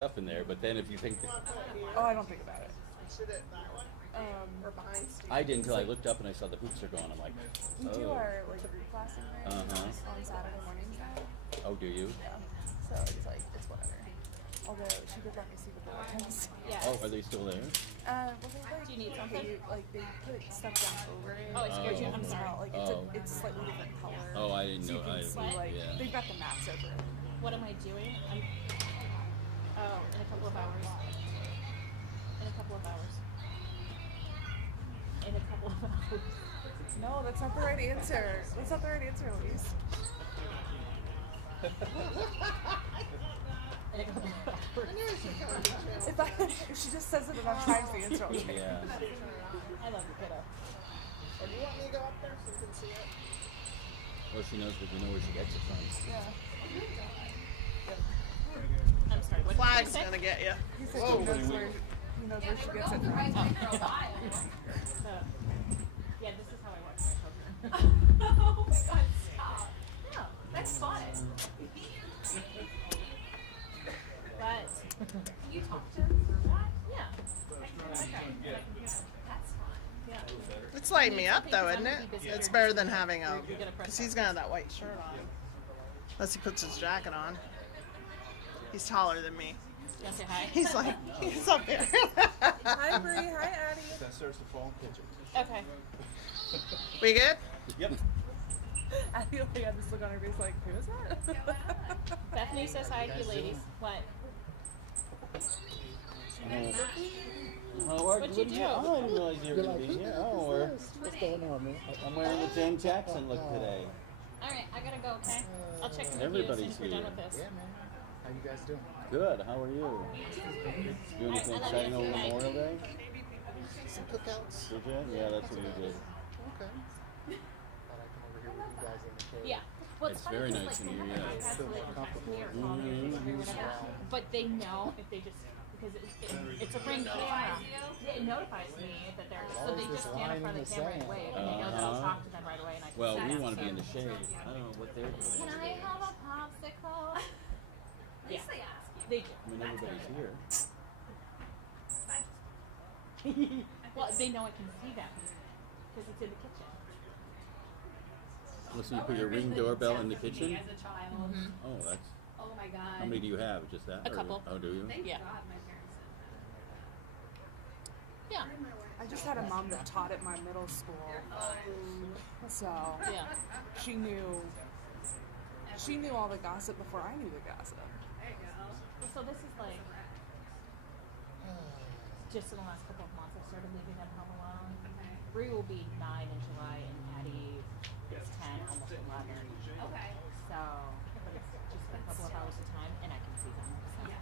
stuff in there, but then if you think that, Oh, I don't think about it. Should it that one? Or behind Steve? I did until I looked up and I saw the hoops are going. I'm like, We do oh, our like group class in there on Saturday mornings now. oh, do you? Yeah. So it's like it's whatever. Although she did let me see the bulletins. Yes. Oh, are they still there? Well, they like Do you need something? they put stuff down over it. Oh, it scared you? I'm So, sorry. like it's slightly different color. Oh, I didn't so you know. can see like Yeah. they've got the maps over it. What am I doing? Oh, in a couple of hours. In a couple of hours. In a couple of hours. No, that's not the right answer. That's not the right answer, Elise. In a couple of hours. If she just says it enough times, the answer will change. Yeah. I love you, kiddo. Or do you want me to go up there so you can see it? Well, she knows, but you know where she gets it from. Yeah. I'm sorry. What Flag's did you say? gonna get you. He said he knows where she gets it from. Yeah, this is how I watch my children. Oh my god, stop. No, That's fun. but Can you talk to him through that? yeah, Okay. That's fun. yeah. It's lighting me up though, isn't it? It's better than having a. Because he's gonna have that white shirt on. Unless he puts his jacket on. He's taller than me. You want to say hi? He's like, he's up here. Hi, Bree. Hi, Addie. That starts to fall in picture. Okay. We good? Yep. Addie only had this look on her face like, who is that? Bethany says hi to you, ladies. What? How are What'd you do? Oh, I didn't realize you were going to be here. Oh, What's going on, man? I'm wearing the Jen Jackson look today. All right, I gotta go. Okay. I'll check in with you as soon Everybody's as we're done here. with this. Yeah, man. How you guys doing? Good. How are you? Doing anything I love exciting you. over Bye. Memorial Day? Some cookouts. Did you? Yeah, that's what we did. Okay. Thought I'd come over here with you guys in the shade. Yeah. Well, It's funny very 'cause, nice like, in they here, have yeah. podcasts, so they can text me or call me or whatever. But they know if they just because it's a ring camera. It notifies me that they're so they just stand in front of the camera and wave, and they know that I'll talk to them right away. And I can Well, see we them, want to be so- in the shade. I don't know what they're doing. Can I have a popsicle? At Yeah, least they ask you. they do. I mean, everybody's here. Well, they know I can see them because it's in the kitchen. Listen, you put your Ring doorbell in the kitchen? As a child. Oh, that's. Oh my god. How many do you have? Just that? A couple. Oh, do you? Thank Yeah. God my parents said Yeah, I just had a mom that taught at my middle school. So yeah. she knew all the gossip before I knew the gossip. that. There you go. Well, so this is like just in the last couple of months I started leaving them home alone. Okay. Bree will be 9 in July and Addie is 10, almost 11. Okay. So, but it's just a couple of hours of time and I can see them. So. Yeah.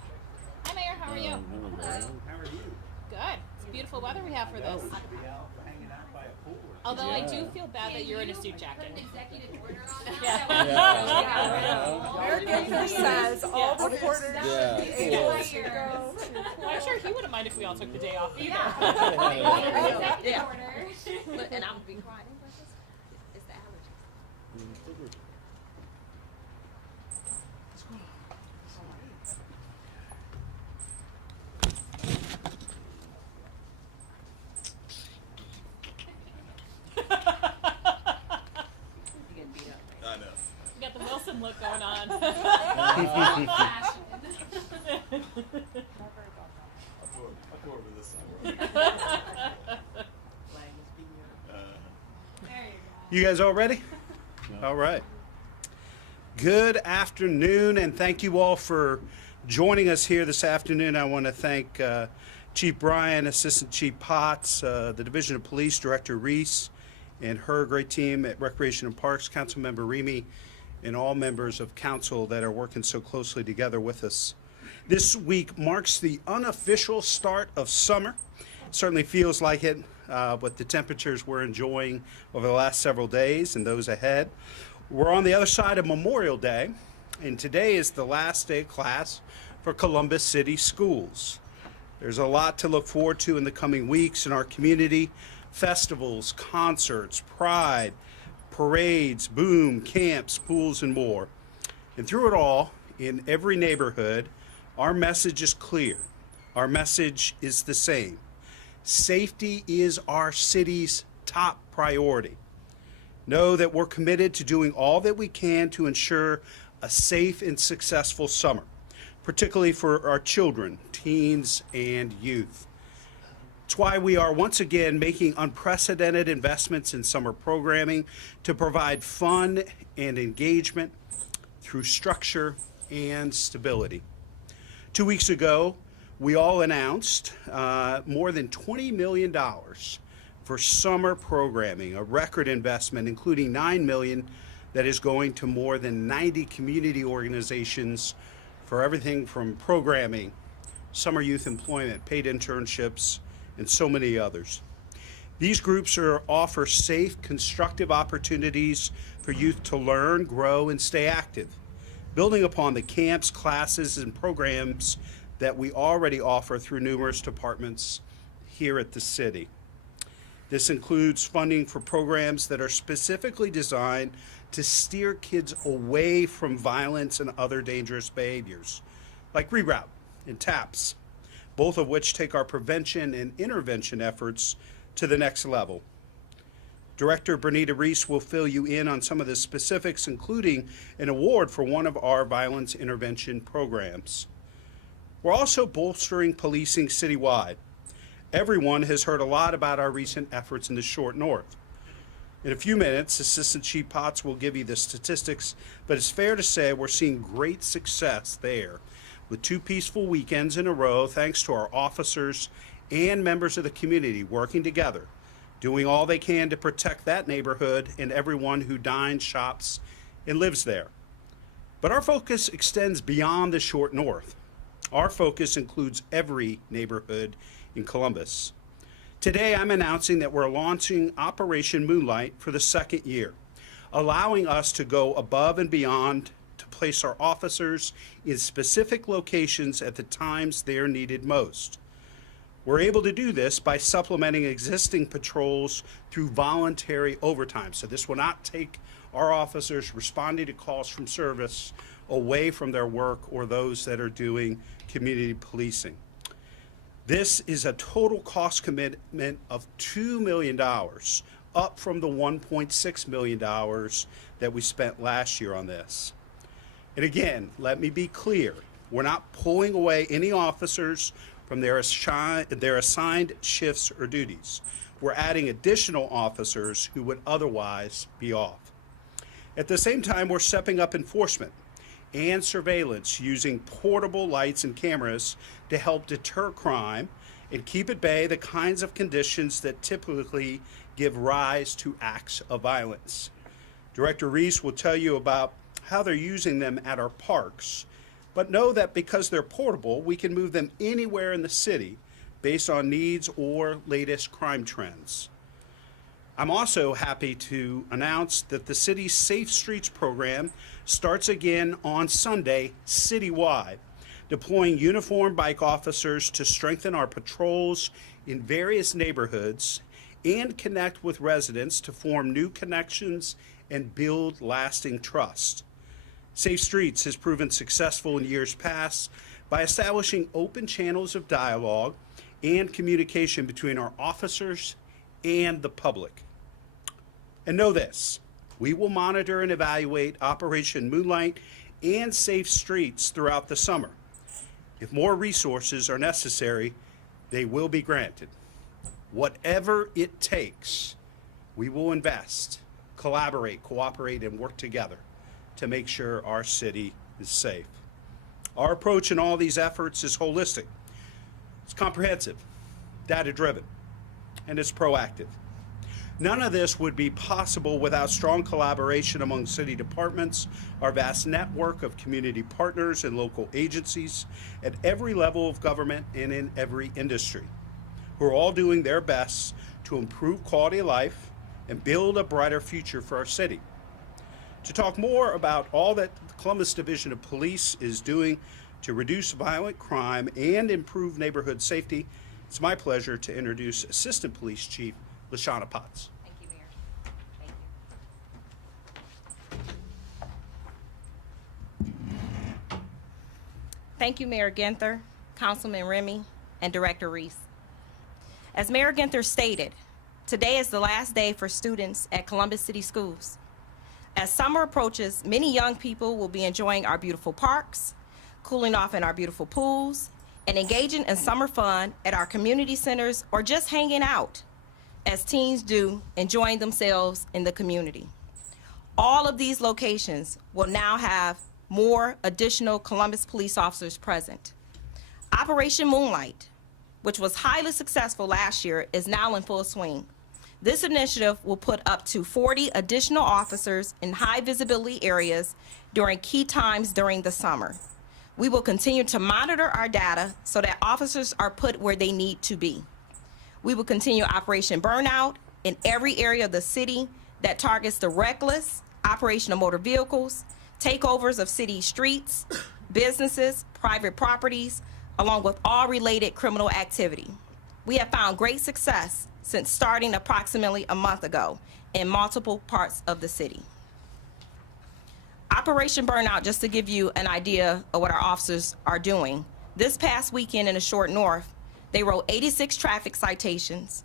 Hi Mayor, how are you? Hello, Mary. How are you? Good. It's beautiful weather we have for this. Be out hanging out by a pool. Although I do Yeah. feel bad that you're in a suit jacket. Put an executive order on that. Yeah. Yeah. Mayor Gifford says all Yeah. reporters Yeah. should be able to go to. Well, I'm sure he wouldn't mind if we all took the day off either. Executive Yeah. order. And I'm be quiet. It's the allergies. You get beat up. I know. You got the Wilson look going on. Fashion. I'll go over this side. There you You guys all ready? All right. Good afternoon, and thank you all for joining us here this afternoon. I want to thank Chief Bryan, Assistant Chief Potts, the Division of Police Director Reese, and her great team at Recreation and Parks, Councilmember Remy, and all members of council that are working so closely together with us. This week marks the unofficial start of summer. Certainly feels like it with the temperatures we're enjoying over the last several days and those ahead. We're on the other side of Memorial Day, and today is the last day of class for Columbus City Schools. There's a lot to look forward to in the coming weeks in our community. Festivals, concerts, pride, parades, boom, camps, pools, and more. And through it all, in every neighborhood, Our message is clear. Our message is the same. Safety is our city's top priority. Know that we're committed to doing all that we can to ensure a safe and successful summer, particularly for our children, teens, and youth. It's why we are once again making unprecedented investments in summer programming to provide fun and engagement through structure and stability. 2 weeks ago, we all announced more than $20 million for summer programming, a record investment, including $9 million that is going to more than 90 community organizations for everything from programming, summer youth employment, paid internships, and so many others. These groups offer safe, constructive opportunities for youth to learn, grow, and stay active, building upon the camps, classes, and programs that we already offer through numerous departments here at the city. This includes funding for programs that are specifically designed to steer kids away from violence and other dangerous behaviors, like Reroute and TAPS, both of which take our prevention and intervention efforts to the next level. Director Bernita Reese will fill you in on some of the specifics, including an award for one of our violence intervention programs. We're also bolstering policing citywide. Everyone has heard a lot about our recent efforts in the Short North. In a few minutes, Assistant Chief Potts will give you the statistics, but it's fair to say we're seeing great success there, with 2 peaceful weekends in a row thanks to our officers and members of the community working together, doing all they can to protect that neighborhood and everyone who dines, shops, and lives there. But our focus extends beyond the Short North. Our focus includes every neighborhood in Columbus. Today, I'm announcing that we're launching Operation Moonlight for the 2nd year, allowing us to go above and beyond to place our officers in specific locations at the times they're needed most. We're able to do this by supplementing existing patrols through voluntary overtime. So this will not take our officers responding to calls from service away from their work or those that are doing community policing. This is a total cost commitment of $2 million, up from the $1.6 million that we spent last year on this. And again, let me be clear, we're not pulling away any officers from their assigned shifts or duties. We're adding additional officers who would otherwise be off. At the same time, we're stepping up enforcement and surveillance using portable lights and cameras to help deter crime and keep at bay the kinds of conditions that typically give rise to acts of violence. Director Reese will tell you about how they're using them at our parks, but know that because they're portable, we can move them anywhere in the city based on needs or latest crime trends. I'm also happy to announce that the city's Safe Streets program starts again on Sunday citywide, deploying uniformed bike officers to strengthen our patrols in various neighborhoods and connect with residents to form new connections and build lasting trust. Safe Streets has proven successful in years past by establishing open channels of dialogue and communication between our officers and the public. And know this, we will monitor and evaluate Operation Moonlight and Safe Streets throughout the summer. If more resources are necessary, they will be granted. Whatever it takes, we will invest, collaborate, cooperate, and work together to make sure our city is safe. Our approach in all these efforts is holistic. It's comprehensive, data-driven, and it's proactive. None of this would be possible without strong collaboration among city departments, our vast network of community partners and local agencies at every level of government and in every industry, who are all doing their best to improve quality of life and build a brighter future for our city. To talk more about all that the Columbus Division of Police is doing to reduce violent crime and improve neighborhood safety, it's my pleasure to introduce Assistant Police Chief Lashana Potts. Thank you, Mayor. Thank you. Thank you, Mayor Ginther, Councilman Remy, and Director Reese. As Mayor Ginther stated, today is the last day for students at Columbus City Schools. As summer approaches, many young people will be enjoying our beautiful parks, cooling off in our beautiful pools, and engaging in summer fun at our community centers or just hanging out, as teens do, enjoying themselves in the community. All of these locations will now have more additional Columbus police officers present. Operation Moonlight, which was highly successful last year, is now in full swing. This initiative will put up to 40 additional officers in high visibility areas during key times during the summer. We will continue to monitor our data so that officers are put where they need to be. We will continue Operation Burnout in every area of the city that targets the reckless operation of motor vehicles, takeovers of city streets, businesses, private properties, along with all related criminal activity. We have found great success since starting approximately a month ago in multiple parts of the city. Operation Burnout, just to give you an idea of what our officers are doing, this past weekend in the Short North, they wrote 86 traffic citations,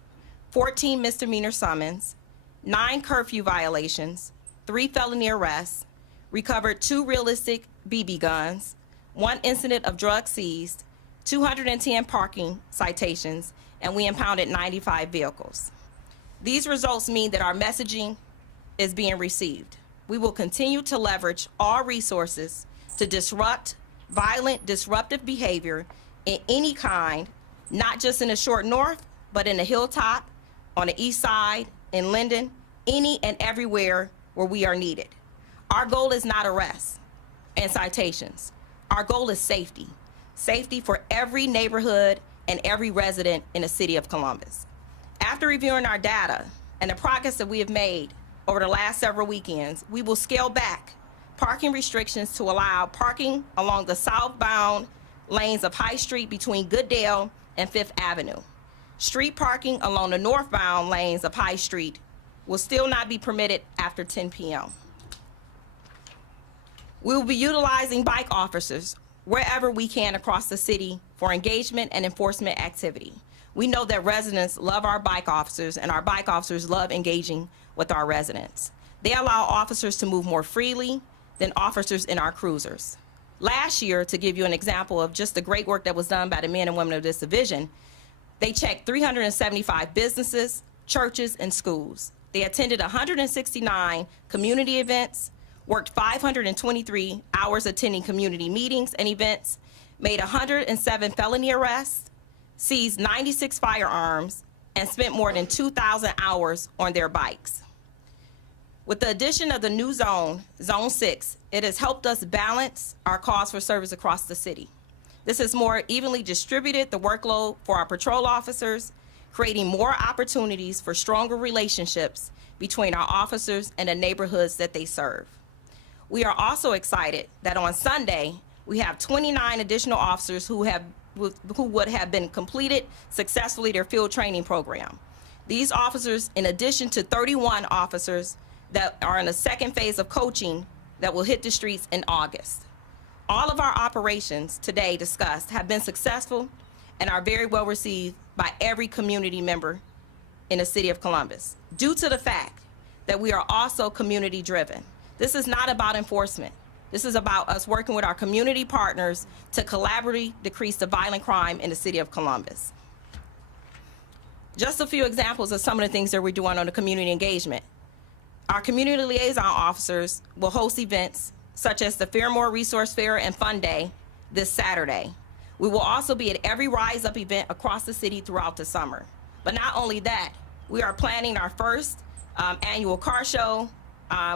14 misdemeanor summons, 9 curfew violations, 3 felony arrests, recovered 2 realistic BB guns, 1 incident of drugs seized, 210 parking citations, and we impounded 95 vehicles. These results mean that our messaging is being received. We will continue to leverage all resources to disrupt violent, disruptive behavior in any kind, not just in the Short North, but in the Hilltop, on the East Side, in Linden, any and everywhere where we are needed. Our goal is not arrests and citations. Our goal is safety. Safety for every neighborhood and every resident in the city of Columbus. After reviewing our data and the progress that we have made over the last several weekends, we will scale back parking restrictions to allow parking along the southbound lanes of High Street between Gooddale and Fifth Avenue. Street parking along the northbound lanes of High Street will still not be permitted after 10 p.m. We will be utilizing bike officers wherever we can across the city for engagement and enforcement activity. We know that residents love our bike officers, and our bike officers love engaging with our residents. They allow officers to move more freely than officers in our cruisers. Last year, to give you an example of just the great work that was done by the men and women of this division, they checked 375 businesses, churches, and schools. They attended 169 community events, worked 523 hours attending community meetings and events, made 107 felony arrests, seized 96 firearms, and spent more than 2,000 hours on their bikes. With the addition of the new zone, Zone 6, it has helped us balance our calls for service across the city. This has more evenly distributed the workload for our patrol officers, creating more opportunities for stronger relationships between our officers and the neighborhoods that they serve. We are also excited that on Sunday, we have 29 additional officers who would have been completed successfully their field training program. These officers, in addition to 31 officers that are in the second phase of coaching that will hit the streets in August. All of our operations today discussed have been successful and are very well received by every community member in the city of Columbus, due to the fact that we are also community driven. This is not about enforcement. This is about us working with our community partners to collaboratively decrease the violent crime in the city of Columbus. Just a few examples of some of the things that we're doing on the community engagement. Our community liaison officers will host events such as the Fairmore Resource Fair and Fun Day this Saturday. We will also be at every Rise Up event across the city throughout the summer. But not only that, we are planning our first annual car show.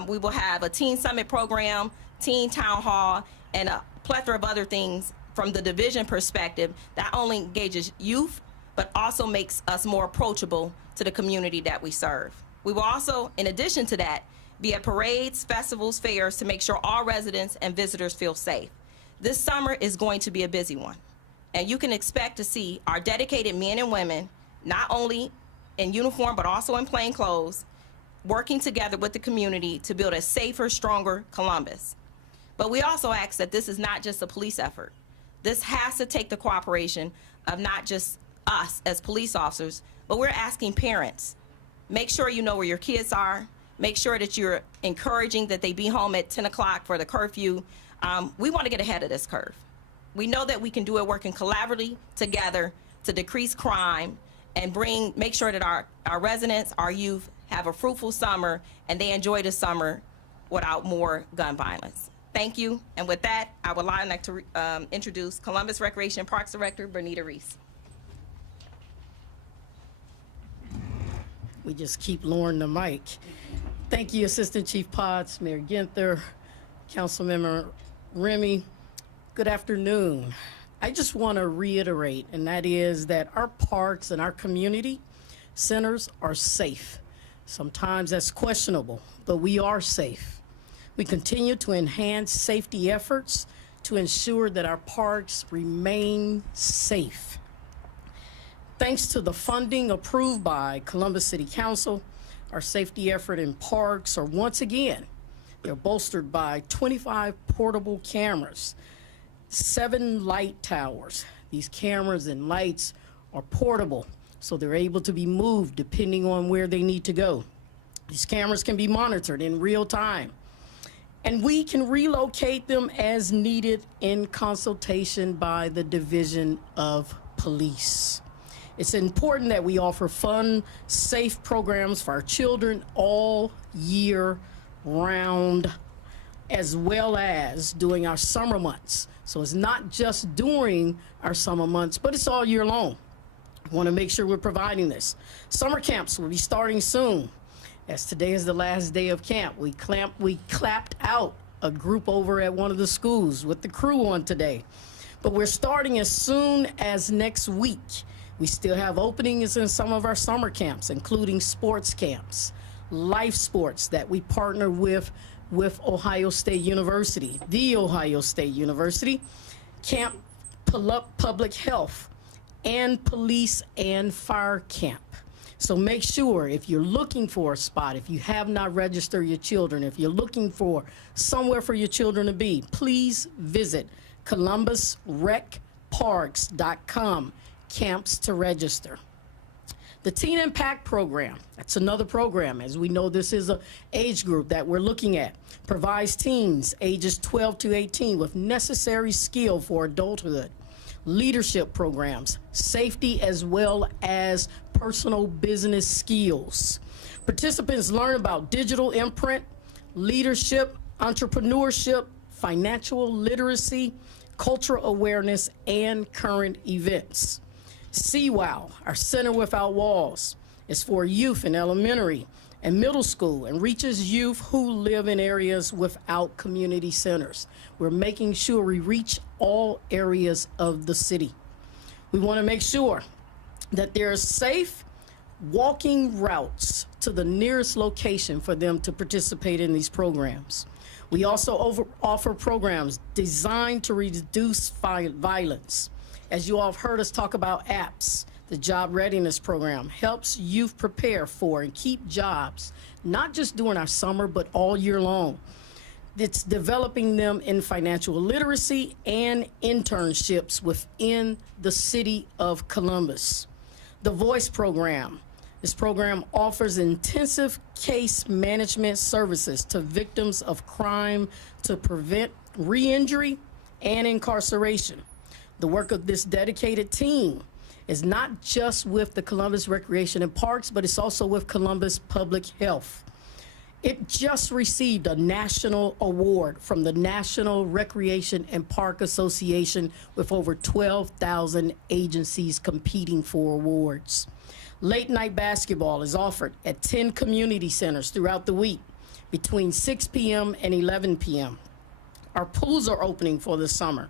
We will have a teen summit program, teen town hall, and a plethora of other things from the division perspective that only engages youth, but also makes us more approachable to the community that we serve. We will also, in addition to that, be at parades, festivals, fairs to make sure all residents and visitors feel safe. This summer is going to be a busy one, and you can expect to see our dedicated men and women, not only in uniform, but also in plain clothes, working together with the community to build a safer, stronger Columbus. But we also ask that this is not just a police effort. This has to take the cooperation of not just us as police officers, but we're asking parents, make sure you know where your kids are, make sure that you're encouraging that they be home at 10 o'clock for the curfew. We want to get ahead of this curve. We know that we can do it working collaboratively together to decrease crime and make sure that our residents, our youth, have a fruitful summer and they enjoy the summer without more gun violence. Thank you. And with that, I would like to introduce Columbus Recreation and Parks Director, Bernita Reese. We just keep lowering the mic. Thank you, Assistant Chief Potts, Mayor Ginther, Councilmember Remy. Good afternoon. I just want to reiterate, and that is that our parks and our community centers are safe. Sometimes that's questionable, but we are safe. We continue to enhance safety efforts to ensure that our parks remain safe. Thanks to the funding approved by Columbus City Council, our safety effort in parks are once again, they're bolstered by 25 portable cameras, 7 light towers. These cameras and lights are portable, so they're able to be moved depending on where they need to go. These cameras can be monitored in real time, and we can relocate them as needed in consultation by the Division of Police. It's important that we offer fun, safe programs for our children all year round, as well as during our summer months. So it's not just during our summer months, but it's all year long. We want to make sure we're providing this. Summer camps will be starting soon. As today is the last day of camp, we clapped out a group over at one of the schools with the crew on today. But we're starting as soon as next week. We still have openings in some of our summer camps, including sports camps, life sports that we partner with Ohio State University, The Ohio State University, Camp Public Health, and Police and Fire Camp. So make sure if you're looking for a spot, if you have not registered your children, if you're looking for somewhere for your children to be, please visit columbusrecparks.com, camps to register. The Teen Impact Program, that's another program, as we know this is an age group that we're looking at, provides teens ages 12 to 18 with necessary skill for adulthood, leadership programs, safety, as well as personal business skills. Participants learn about digital imprint, leadership, entrepreneurship, financial literacy, cultural awareness, and current events. CWOW, our Center Without Walls, is for youth in elementary and middle school and reaches youth who live in areas without community centers. We're making sure we reach all areas of the city. We want to make sure that there are safe walking routes to the nearest location for them to participate in these programs. We also offer programs designed to reduce violence. As you all have heard us talk about APPS, the Job Readiness Program helps youth prepare for and keep jobs, not just during our summer, but all year long. It's developing them in financial literacy and internships within the city of Columbus. The Voice Program. This program offers intensive case management services to victims of crime to prevent re-injury and incarceration. The work of this dedicated team is not just with the Columbus Recreation and Parks, but it's also with Columbus Public Health. It just received a national award from the National Recreation and Park Association with over 12,000 agencies competing for awards. Late night basketball is offered at 10 community centers throughout the week between 6 p.m. and 11 p.m. Our pools are opening for the summer.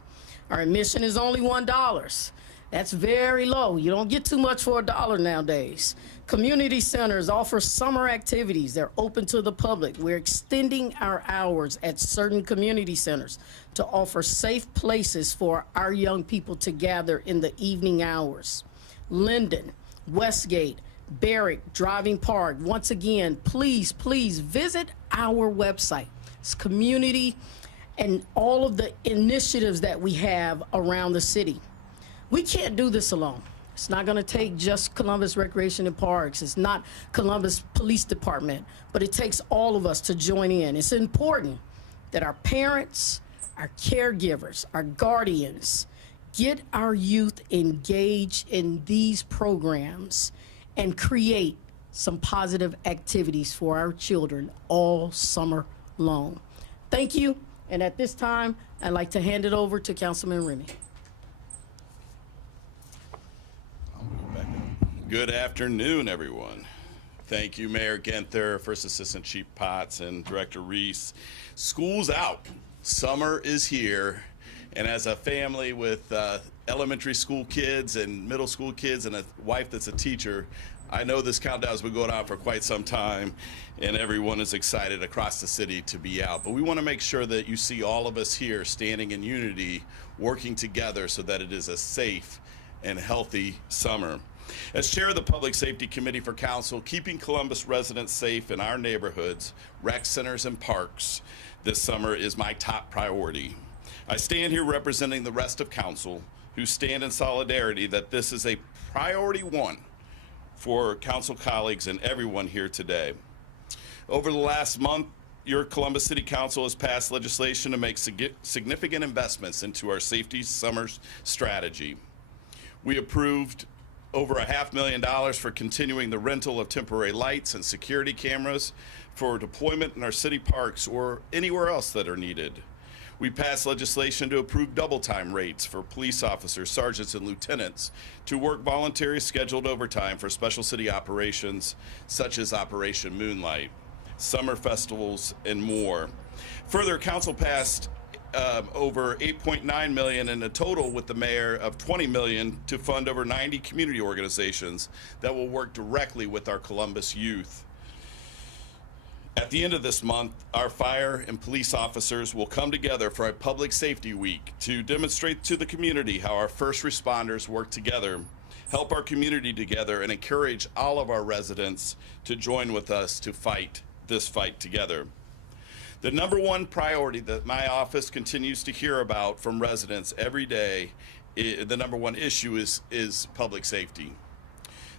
Our admission is only $1. That's very low. You don't get too much for $1 nowadays. Community centers offer summer activities. They're open to the public. We're extending our hours at certain community centers to offer safe places for our young people to gather in the evening hours. Linden, Westgate, Barrick, Driving Park. Once again, please visit our website. It's community and all of the initiatives that we have around the city. We can't do this alone. It's not going to take just Columbus Recreation and Parks. It's not Columbus Police Department, but it takes all of us to join in. It's important that our parents, our caregivers, our guardians get our youth engaged in these programs and create some positive activities for our children all summer long. Thank you. And at this time, I'd like to hand it over to Councilman Remy. Good afternoon, everyone. Thank you, Mayor Ginther, First Assistant Chief Potts, and Director Reese. School's out. Summer is here. And as a family with elementary school kids and middle school kids and a wife that's a teacher, I know this countdown has been going on for quite some time, and everyone is excited across the city to be out. But we want to make sure that you see all of us here standing in unity, working together so that it is a safe and healthy summer. As chair of the Public Safety Committee for Council, keeping Columbus residents safe in our neighborhoods, rec centers, and parks this summer is my top priority. I stand here representing the rest of Council who stand in solidarity that this is a priority one for Council colleagues and everyone here today. Over the last month, your Columbus City Council has passed legislation to make significant investments into our safety summer strategy. We approved over $500,000 for continuing the rental of temporary lights and security cameras for deployment in our city parks or anywhere else that are needed. We passed legislation to approve double time rates for police officers, sergeants, and lieutenants to work voluntary scheduled overtime for special city operations such as Operation Moonlight, summer festivals, and more. Further, Council passed over $8.9 million in a total with the mayor of $20 million to fund over 90 community organizations that will work directly with our Columbus youth. At the end of this month, our fire and police officers will come together for a public safety week to demonstrate to the community how our first responders work together, help our community together, and encourage all of our residents to join with us to fight this fight together. The number one priority that my office continues to hear about from residents every day, the number one issue is public safety.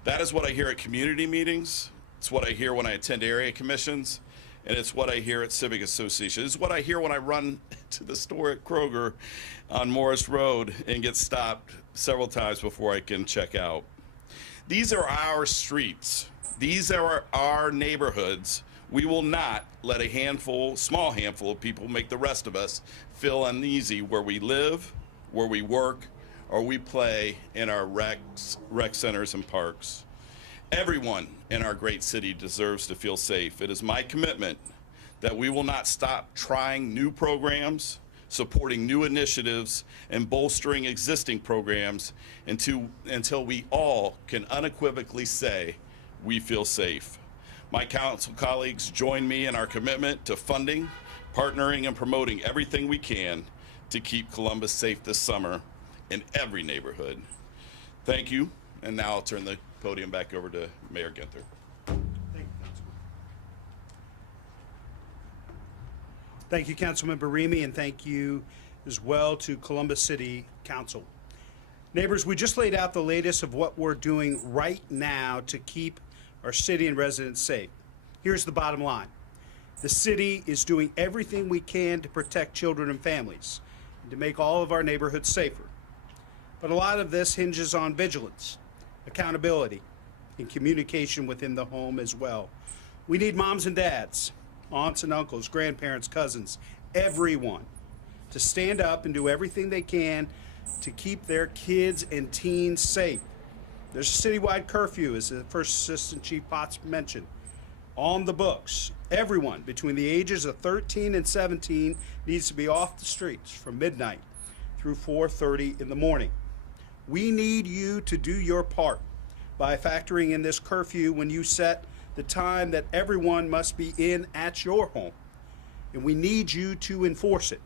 That is what I hear at community meetings. It's what I hear when I attend area commissions, and it's what I hear at civic associations. It's what I hear when I run to the store at Kroger on Morris Road and get stopped several times before I can check out. These are our streets. These are our neighborhoods. We will not let a small handful of people make the rest of us feel uneasy where we live, where we work, or we play in our rec centers and parks. Everyone in our great city deserves to feel safe. It is my commitment that we will not stop trying new programs, supporting new initiatives, and bolstering existing programs until we all can unequivocally say we feel safe. My council colleagues join me in our commitment to funding, partnering, and promoting everything we can to keep Columbus safe this summer in every neighborhood. Thank you, and now I'll turn the podium back over to Mayor Ginther. Thank you, Councilmember Remy, and thank you as well to Columbus City Council. Neighbors, we just laid out the latest of what we're doing right now to keep our city and residents safe. Here's the bottom line. The city is doing everything we can to protect children and families and to make all of our neighborhoods safer. But a lot of this hinges on vigilance, accountability, and communication within the home as well. We need moms and dads, aunts and uncles, grandparents, cousins, everyone to stand up and do everything they can to keep their kids and teens safe. There's a citywide curfew, as the First Assistant Chief Potts mentioned, on the books. Everyone between the ages of 13 and 17 needs to be off the streets from midnight through 4:30 in the morning. We need you to do your part by factoring in this curfew when you set the time that everyone must be in at your home. And we need you to enforce it.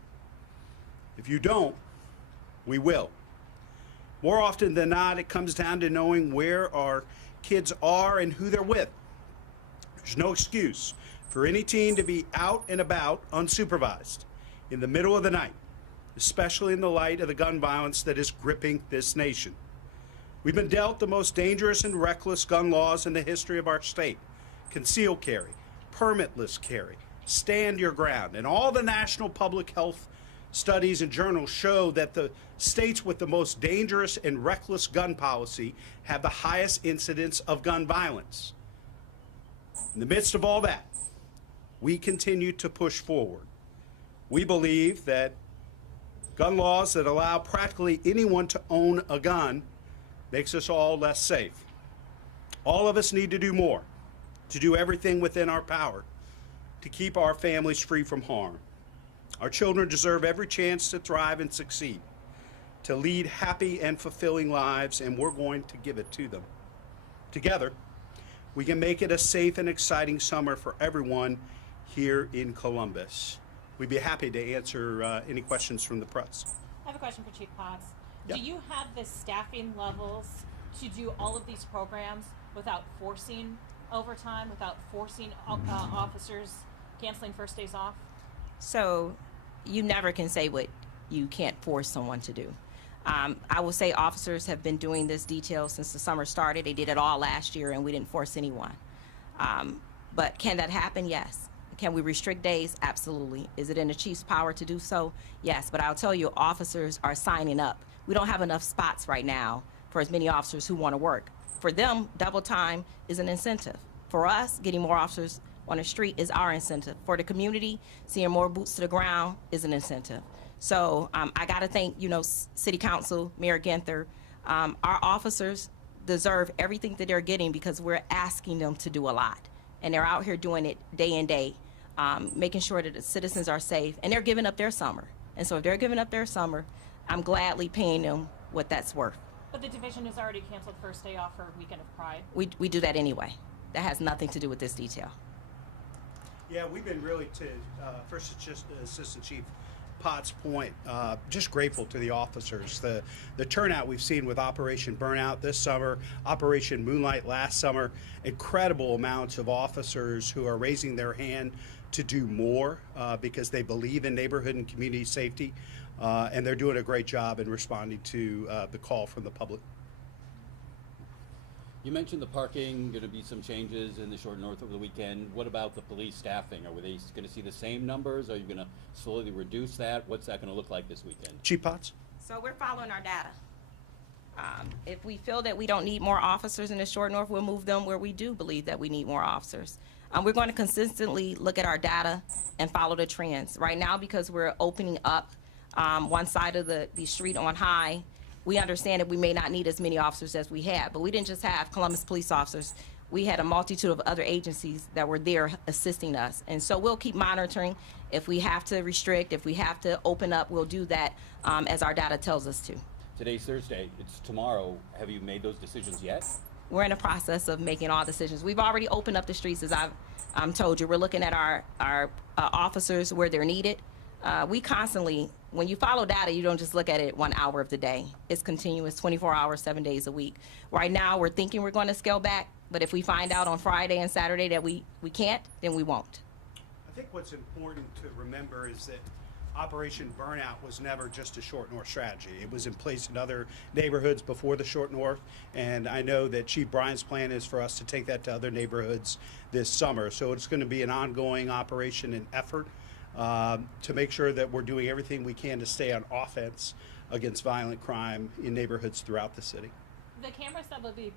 If you don't, we will. More often than not, it comes down to knowing where our kids are and who they're with. There's no excuse for any teen to be out and about unsupervised. in the middle of the night, especially in the light of the gun violence that is gripping this nation. We've been dealt the most dangerous and reckless gun laws in the history of our state: concealed carry, permitless carry, stand your ground, and all the national public health studies and journals show that the states with the most dangerous and reckless gun policy have the highest incidence of gun violence. In the midst of all that, we continue to push forward. We believe that gun laws that allow practically anyone to own a gun makes us all less safe. All of us need to do more, to do everything within our power to keep our families free from harm. Our children deserve every chance to thrive and succeed, to lead happy and fulfilling lives, and we're going to give it to them. Together, we can make it a safe and exciting summer for everyone here in Columbus. We'd be happy to answer any questions from the press. I have a question for Chief Potts. Yeah. Do you have the staffing levels to do all of these programs without forcing overtime, without forcing officers canceling first days off? So you never can say what you can't force someone to do. I will say officers have been doing this detail since the summer started. They did it all last year, and we didn't force anyone. But can that happen? Yes. Can we restrict days? Absolutely. Is it in the chief's power to do so? Yes. But I'll tell you, officers are signing up. We don't have enough spots right now for as many officers who want to work. For them, double time is an incentive. For us, getting more officers on the street is our incentive. For the community, seeing more boots to the ground is an incentive. So I got to thank, City Council, Mayor Ginther. Our officers deserve everything that they're getting because we're asking them to do a lot. And they're out here doing it day in, day, making sure that the citizens are safe. And they're giving up their summer. And so if they're giving up their summer, I'm gladly paying them what that's worth. But the division has already canceled first day off for Weekend of Pride. We do that anyway. That has nothing to do with this detail. Yeah, we've been really, first it's just Assistant Chief Potts' point, just grateful to the officers. The turnout we've seen with Operation Burnout this summer, Operation Moonlight last summer, incredible amounts of officers who are raising their hand to do more because they believe in neighborhood and community safety, and they're doing a great job in responding to the call from the public. You mentioned the parking, going to be some changes in the short north over the weekend. What about the police staffing? Are they going to see the same numbers? Are you going to slowly reduce that? What's that going to look like this weekend? Chief Potts? So we're following our data. If we feel that we don't need more officers in the short north, we'll move them where we do believe that we need more officers. We're going to consistently look at our data and follow the trends. Right now, because we're opening up one side of the street on High, we understand that we may not need as many officers as we had, but we didn't just have Columbus police officers. We had a multitude of other agencies that were there assisting us. And so we'll keep monitoring. If we have to restrict, if we have to open up, we'll do that as our data tells us to. Today's Thursday, it's tomorrow. Have you made those decisions yet? We're in the process of making all decisions. We've already opened up the streets, as I've told you. We're looking at our officers where they're needed. We constantly, when you follow data, you don't just look at it 1 hour of the day. It's continuous, 24 hours, 7 days a week. Right now, we're thinking we're going to scale back, but if we find out on Friday and Saturday that we can't, then we won't. I think what's important to remember is that Operation Burnout was never just a Short North strategy. It was in place in other neighborhoods before the Short North, and I know that Chief Bryan's plan is for us to take that to other neighborhoods this summer. So it's going to be an ongoing operation and effort to make sure that we're doing everything we can to stay on offense against violent crime in neighborhoods throughout the city. The cameras that will be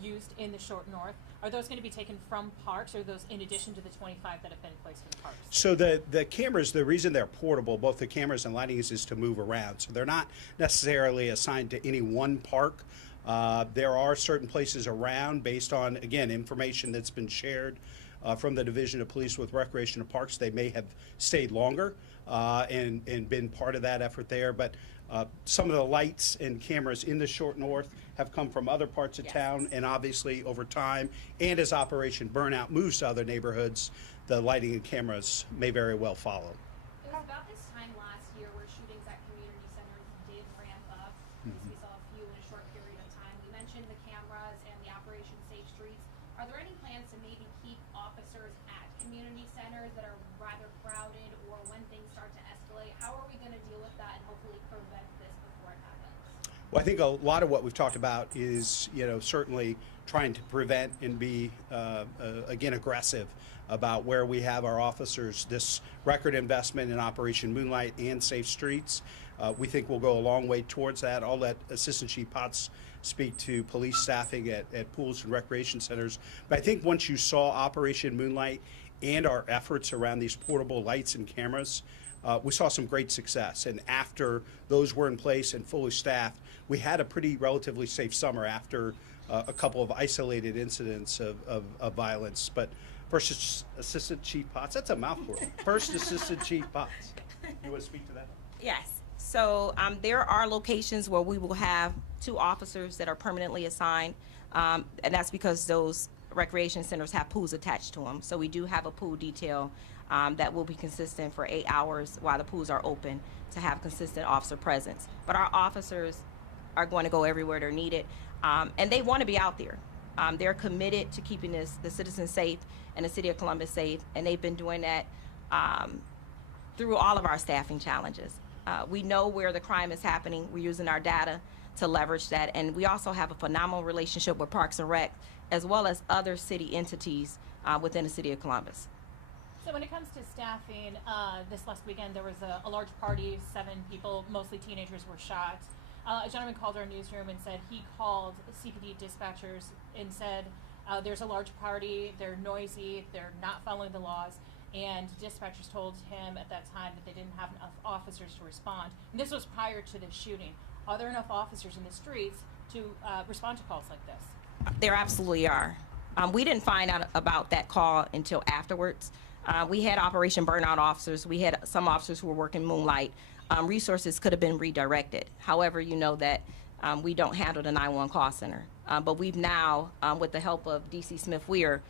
used in the Short North, are those going to be taken from parks, or are those in addition to the 25 that have been placed in the parks? So the cameras, the reason they're portable, both the cameras and lighting, is to move around. So they're not necessarily assigned to any one park. There are certain places around based on, again, information that's been shared from the Division of Police with Recreation and Parks. They may have stayed longer and been part of that effort there. But some of the lights and cameras in the Short North have come from other parts of town, and obviously over time, and as Operation Burnout moves to other neighborhoods, the lighting and cameras may very well follow. It was about this time last year where shootings at community centers did ramp up. We saw a few in a short period of time. We mentioned the cameras and the Operation Safe Streets. Are there any plans to maybe keep officers at community centers that are rather crowded, or when things start to escalate escalate? How are we going to deal with that and hopefully prevent this before it happens? Well, I think a lot of what we've talked about is, certainly trying to prevent and be, again, aggressive about where we have our officers. This record investment in Operation Moonlight and Safe Streets, we think will go a long way towards that. I'll let Assistant Chief Potts speak to police staffing at pools and recreation centers. But I think once you saw Operation Moonlight and our efforts around these portable lights and cameras, we saw some great success. And after those were in place and fully staffed, we had a pretty relatively safe summer after a couple of isolated incidents of violence. But First Assistant Chief Potts, that's a mouthful. First Assistant Chief Potts, you want to speak to that? Yes. So there are locations where we will have 2 officers that are permanently assigned, and that's because those recreation centers have pools attached to them. So we do have a pool detail that will be consistent for 8 hours while the pools are open to have consistent officer presence. But our officers are going to go everywhere they're needed, and they want to be out there. They're committed to keeping the citizens safe and the city of Columbus safe, and they've been doing that through all of our staffing challenges. We know where the crime is happening. We're using our data to leverage that, and we also have a phenomenal relationship with Parks and Rec, as well as other city entities within the city of Columbus. So when it comes to staffing, this last weekend there was a large party, 7 people, mostly teenagers, were shot. A gentleman called our newsroom and said he called CPD dispatchers and said there's a large party, they're noisy, they're not following the laws, and dispatchers told him at that time that they didn't have enough officers to respond. And this was prior to the shooting. Are there enough officers in the streets to respond to calls like this? There absolutely are. We didn't find out about that call until afterwards. We had Operation Burnout officers. We had some officers who were working Moonlight. Resources could have been redirected. However, you know that we don't handle the 911 call center. But we've now, with the help of DC Smith-Weir,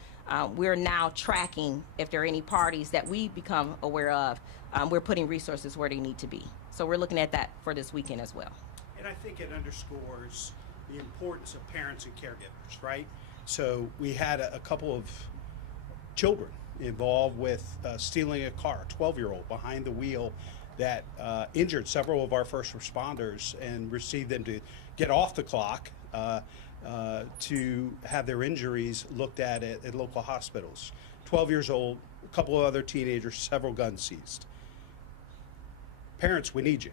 we're now tracking if there are any parties that we become aware of. We're putting resources where they need to be. So we're looking at that for this weekend as well. And I think it underscores the importance of parents and caregivers, right? So we had a couple of children involved with stealing a car, a 12-year-old behind the wheel that injured several of our first responders and received them to get off the clock to have their injuries looked at local hospitals. 12 years old, a couple of other teenagers, several guns seized. Parents, we need you.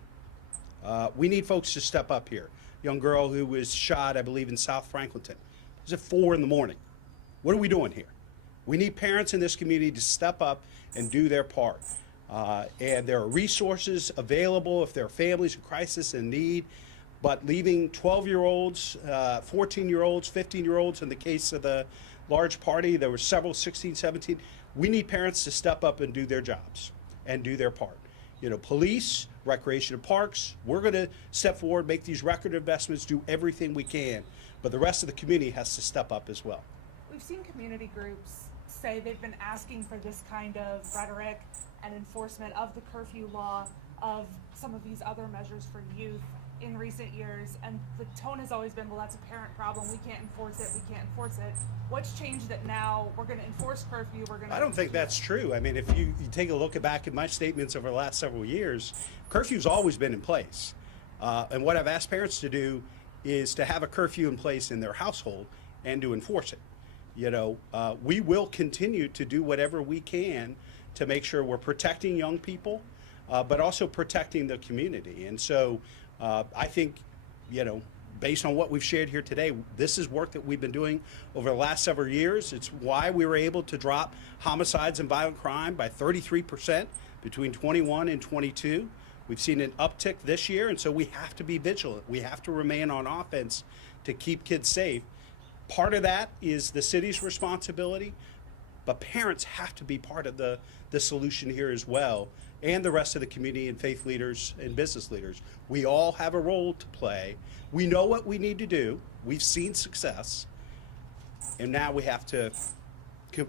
We need folks to step up here. Young girl who was shot, I believe, in South Franklinton. It was at 4 in the morning. What are we doing here? We need parents in this community to step up and do their part. And there are resources available if there are families in crisis and need. But leaving 12-year-olds, 14-year-olds, 15-year-olds, in the case of the large party, there were several 16, 17. We need parents to step up and do their jobs and do their part. You know, police, recreation and parks, we're going to step forward, make these record investments, do everything we can. But the rest of the community has to step up as well. We've seen community groups say they've been asking for this kind of rhetoric and enforcement of the curfew law, of some of these other measures for youth in recent years, and the tone has always been, well, that's a parent problem, we can't enforce it. What's changed that now we're going to enforce curfew, I don't think that's true. I mean, if you take a look back at my statements over the last several years, curfew's always been in place. And what I've asked parents to do is to have a curfew in place in their household and to enforce it. You know, we will continue to do whatever we can to make sure we're protecting young people, but also protecting the community. And so I think, you know, based on what we've shared here today, this is work that we've been doing over the last several years. It's why we were able to drop homicides and violent crime by 33% between 21 and 22. We've seen an uptick this year, and so we have to be vigilant. We have to remain on offense to keep kids safe. Part of that is the city's responsibility, but parents have to be part of the solution here as well, and the rest of the community and faith leaders and business leaders. We all have a role to play. We know what we need to do. We've seen success, and now we have to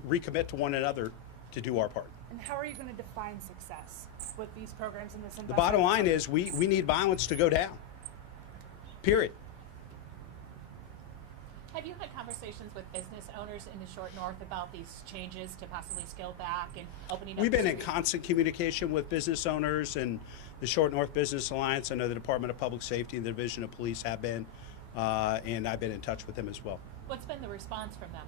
recommit to one another to do our part. And how are you going to define success with these programs and this investment? The bottom line is we need violence to go down, period. Have you had conversations with business owners in the Short North about these changes to possibly scale back and opening up? We've been the in street? constant communication with business owners and the Short North Business Alliance. I know the Department of Public Safety and the Division of Police have been, and I've been in touch with them as well. What's been the response from them?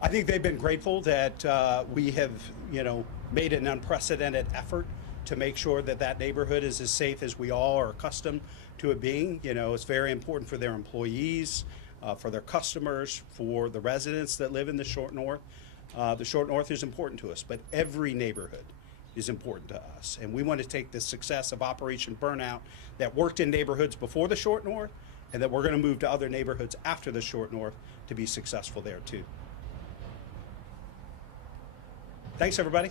I think they've been grateful that we have, made an unprecedented effort to make sure that that neighborhood is as safe as we all are accustomed to it being. It's very important for their employees, for their customers, for the residents that live in the Short North. The Short North is important to us, but every neighborhood is important to us. And we want to take the success of Operation Burnout that worked in neighborhoods before the Short North, and that we're going to move to other neighborhoods after the Short North to be successful there too. Thanks, everybody.